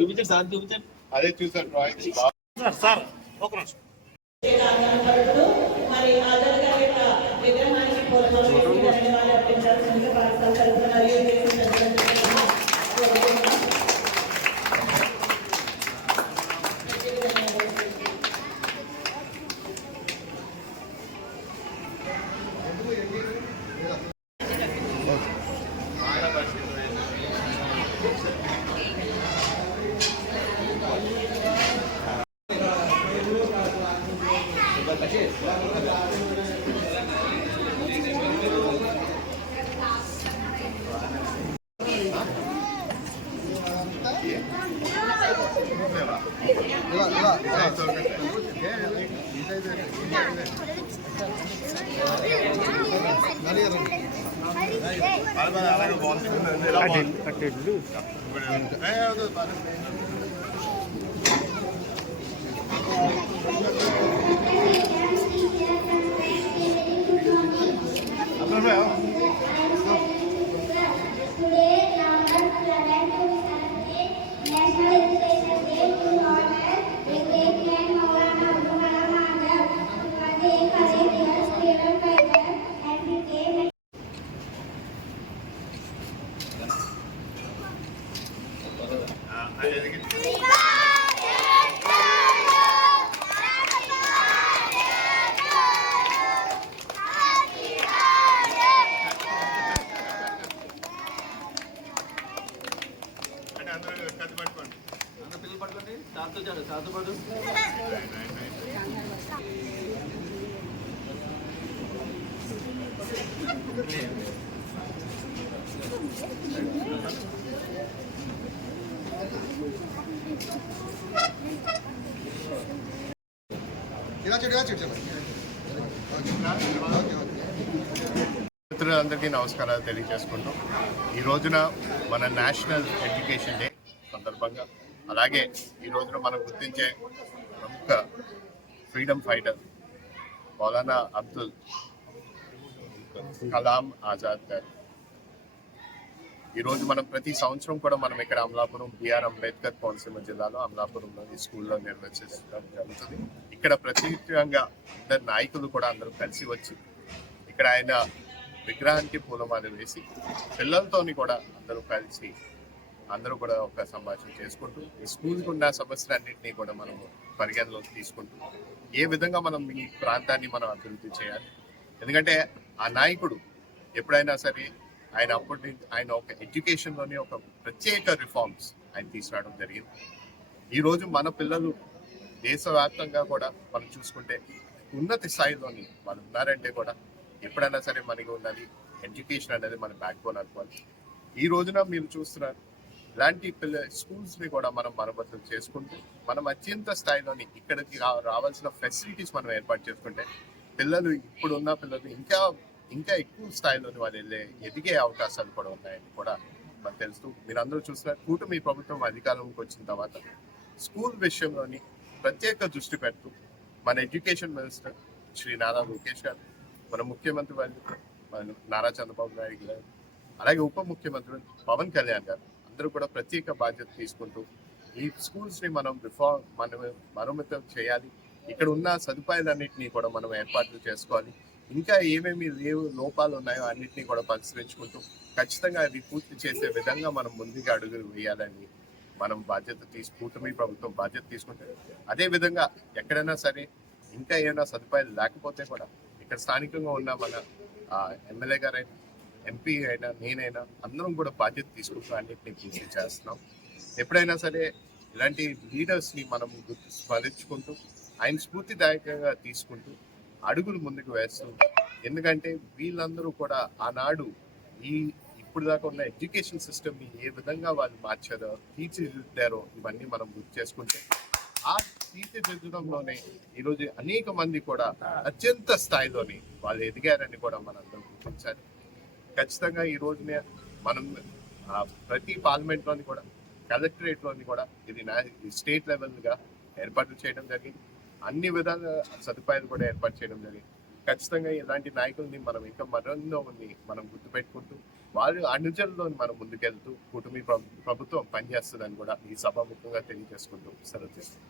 చూపించండి సార్, చూపించండి. అదే చూసాను సార్. ఒక నిమిషం. మరి విగ్రహానికి మిత్రులందరికీ నమస్కారాలు తెలియజేసుకుంటాం. ఈ రోజున మన నేషనల్ ఎడ్యుకేషన్ డే సందర్భంగా, అలాగే ఈ రోజున మనం గుర్తించే ప్రముఖ ఫ్రీడమ్ ఫైటర్ మౌలానా అబ్దుల్ కలాం ఆజాద్ గారు ఈరోజు మనం ప్రతి సంవత్సరం కూడా మనం ఇక్కడ అమలాపురం బిఆర్ అంబేద్కర్ కోనసీమ జిల్లాలో అమలాపురంలో ఈ స్కూల్లో నిర్వహించడం జరుగుతుంది. ఇక్కడ ప్రత్యేకంగా అందరు నాయకులు కూడా అందరూ కలిసి వచ్చి ఇక్కడ ఆయన విగ్రహానికి పూలమాల వేసి పిల్లలతోని కూడా అందరూ కలిసి అందరూ కూడా ఒక సంభాషణ చేసుకుంటూ ఈ స్కూల్కి ఉన్న సమస్యలన్నింటినీ కూడా మనము పరిగణలోకి తీసుకుంటూ ఏ విధంగా మనం ఈ ప్రాంతాన్ని మనం అభివృద్ధి చేయాలి. ఎందుకంటే ఆ నాయకుడు ఎప్పుడైనా సరే ఆయన ఒక ఎడ్యుకేషన్లోనే ఒక ప్రత్యేక రిఫార్మ్స్ ఆయన తీసుకురావడం జరిగింది. ఈరోజు మన పిల్లలు దేశవ్యాప్తంగా కూడా మనం చూసుకుంటే ఉన్నత స్థాయిలోని వాళ్ళు ఉన్నారంటే కూడా ఎప్పుడైనా సరే మనకి ఉన్నది ఎడ్యుకేషన్ అనేది మన బ్యాక్ బోన్ అనుకోవాలి. ఈ రోజున మీరు చూస్తున్నారు ఇలాంటి స్కూల్స్ని కూడా మనం మరమ్మతులు చేసుకుంటూ మనం అత్యంత స్థాయిలోని ఇక్కడికి రావాల్సిన ఫెసిలిటీస్ మనం ఏర్పాటు చేసుకుంటే పిల్లలు ఇప్పుడున్న పిల్లలు ఇంకా ఎక్కువ స్థాయిలోని వాళ్ళు ఎదిగే అవకాశాలు కూడా ఉన్నాయని కూడా మనకు తెలుస్తూ మీరందరూ చూస్తున్నారు. కూటమి ప్రభుత్వం అధికారంలోకి వచ్చిన తర్వాత స్కూల్ విషయంలోని ప్రత్యేక దృష్టి పెడుతూ మన ఎడ్యుకేషన్ మినిస్టర్ శ్రీ నారా లోకేష్ గారు, మన ముఖ్యమంత్రి మన నారా చంద్రబాబు నాయుడు గారు, అలాగే ఉప ముఖ్యమంత్రి పవన్ కళ్యాణ్ గారు అందరూ కూడా ప్రత్యేక బాధ్యత తీసుకుంటూ ఈ స్కూల్స్ని మనం మరమ్మతం చేయాలి. ఇక్కడ ఉన్న సదుపాయాలన్నింటినీ కూడా మనం ఏర్పాట్లు చేసుకోవాలి. ఇంకా ఏమేమి లోపాలు ఉన్నాయో అన్నింటినీ కూడా పరిశీలించుకుంటూ ఖచ్చితంగా అది పూర్తి చేసే విధంగా మనం ముందుగా అడుగులు వేయాలని మనం కూటమి ప్రభుత్వం బాధ్యత తీసుకుంటే, అదేవిధంగా ఎక్కడైనా సరే ఇంకా ఏమైనా సదుపాయాలు లేకపోతే కూడా ఇక్కడ స్థానికంగా ఉన్న మన ఎమ్మెల్యే గారైనా ఎంపీ అయినా నేనైనా అందరం కూడా బాధ్యత తీసుకుంటూ అన్నింటినీ పూర్తి చేస్తున్నాం. ఎప్పుడైనా సరే ఇలాంటి లీడర్స్ని మనం స్మరించుకుంటూ ఆయన స్ఫూర్తిదాయకంగా తీసుకుంటూ అడుగులు ముందుకు వేస్తూ, ఎందుకంటే వీళ్ళందరూ కూడా ఆనాడు ఇప్పుడు దాకా ఉన్న ఎడ్యుకేషన్ సిస్టమ్ని ఏ విధంగా వాళ్ళు మార్చారో తీర్చిదిద్దారో ఇవన్నీ మనం గుర్తు చేసుకుంటే ఆ తీర్చిదిద్దడంలోనే ఈరోజు అనేక మంది కూడా అత్యంత స్థాయిలోని వాళ్ళు ఎదిగారని కూడా మనందరం గుర్తించాలి. ఖచ్చితంగా ఈ రోజునే మనం ప్రతి పార్లమెంట్లోని కూడా కలెక్టరేట్లోని కూడా ఇది స్టేట్ లెవెల్గా ఏర్పాట్లు చేయడం జరిగింది. అన్ని విధాల సదుపాయాలు కూడా ఏర్పాటు చేయడం జరిగింది. ఖచ్చితంగా ఇలాంటి నాయకుల్ని మనం ఇంకా మరెన్నో మనం గుర్తుపెట్టుకుంటూ వారి అనుచరుల్లో మనం ముందుకెళ్తూ కుటుంబ ప్రభుత్వం పనిచేస్తుందని కూడా ఈ సభాముఖంగా తెలియజేసుకుంటూ సెలవు చేస్తాం.